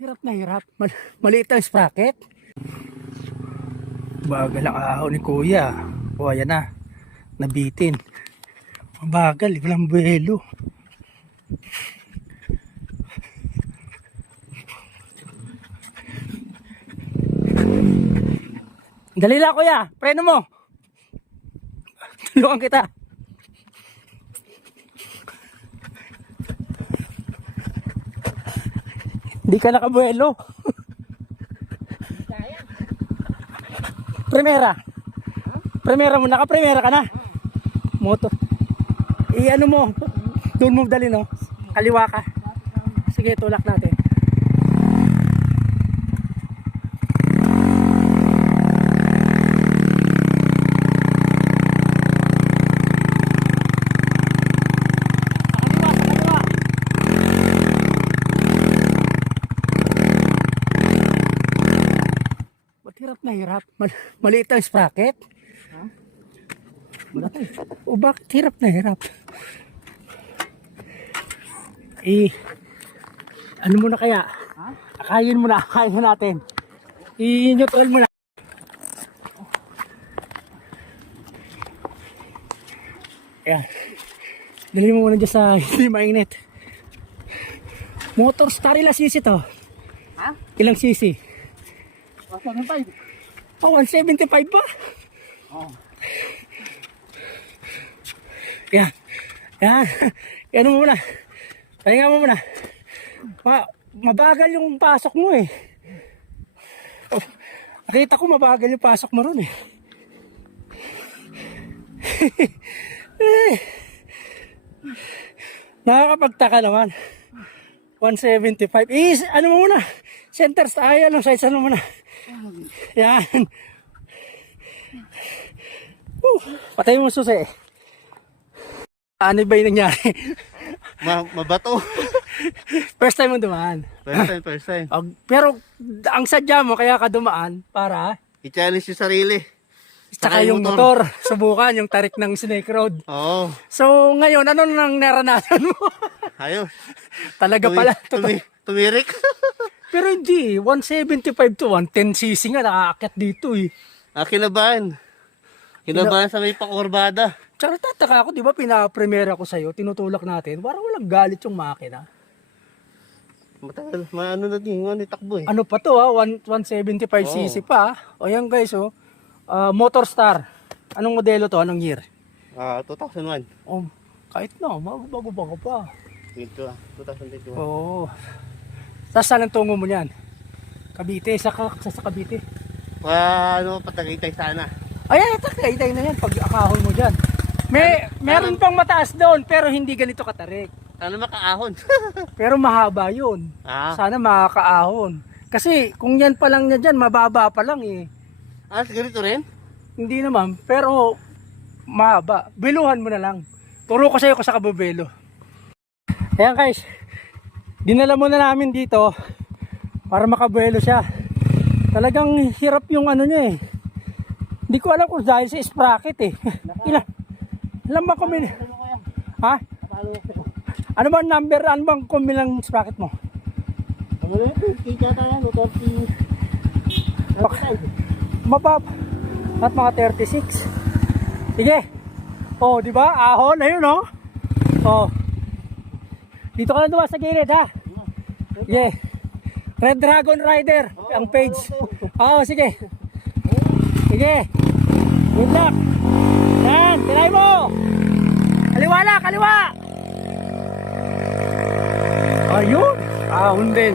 Hirap na hirap. Maliit ang sprocket. Bagal ang ahon ni kuya. O ayan na. Nabitin. Mabagal. Walang buwelo. Dali lang kuya. Preno mo. Tulungan kita. Hindi ka nakabuelo. Primera. Primera mo. Naka-primera ka na. Moto. I-ano mo. Doon mo dali no. Kaliwa ka. Sige, tulak natin. Hirap na hirap. Maliit ang sprocket. Ha? Malaki. O bakit hirap na hirap? Ano mo na kaya? Ha? Akayin mo na. Akayin mo natin. I-neutral mo na. Ayan. Dali mo muna dyan sa hindi mainit. Motor star, ilang sisi to? Ha? Ilang sisi? 175. Oh, 175 ba? Oh. Yan. Yan. Yan mo muna. Pahinga mo muna. Mabagal yung pasok mo eh. Oh, nakita ko mabagal yung pasok mo ron eh. Nakakapagtaka naman. 175. Ano mo muna? Center style. Anong size ano muna? Yan. Patay mo susi. Ano ba yung nangyari? Mabato. First time mo dumaan. First time. Pero ang sadya mo kaya ka dumaan para I-challenge yung sarili. Tsaka yung motor. Subukan yung tarik ng Snake Road. Oo. So ngayon, ano nang naranasan mo? Ayos. Talaga pala. Tumirik. Pero hindi, 175 to 110cc nga nakaakyat dito eh. Kinabahan. Kinabahan sa may pakurbada. Tsaka tataka ako, di ba pinapremera ko sa'yo, tinutulak natin, parang walang galit yung makina. Matagal, maano na din, takbo eh. Ano pa to ha, 175cc pa. O yan guys, Motor Star. Anong modelo to, anong year? 2001. Oh, kahit na, bago pa. 2022. Oo. Tapos saan ang tungo mo niyan? Cavite, sa Cavite. Patagaytay sana. Ay, Tagaytay na yan, pag akahon mo dyan. Meron pang mataas doon, pero hindi ganito katarik. Sana makaahon. Pero mahaba yun. Sana makakaahon. Kasi kung yan pa lang niya dyan, mababa pa lang eh. Ganito rin? Hindi naman, pero mahaba. Biluhan mo na lang. Turo ko sa'yo kung sa kababelo. Ayan guys, dinala mo na namin dito para makabuelo siya. Talagang hirap yung ano niya eh. Hindi ko alam kung dahil sa sprocket eh. Ilan ba kung ha? Ano ba number? Ano bang kung ng sprocket mo? Mabab. At mga 36. Sige. Oh, di ba? Ahon. Ayun oh. Oh. Dito ka na duwa sa gilid ha. Yeah. Red Dragon Rider ang page. Oo, sige. Sige. Good luck. Yan, tinay mo. Kaliwa na, kaliwa. Ayun. Ahon din.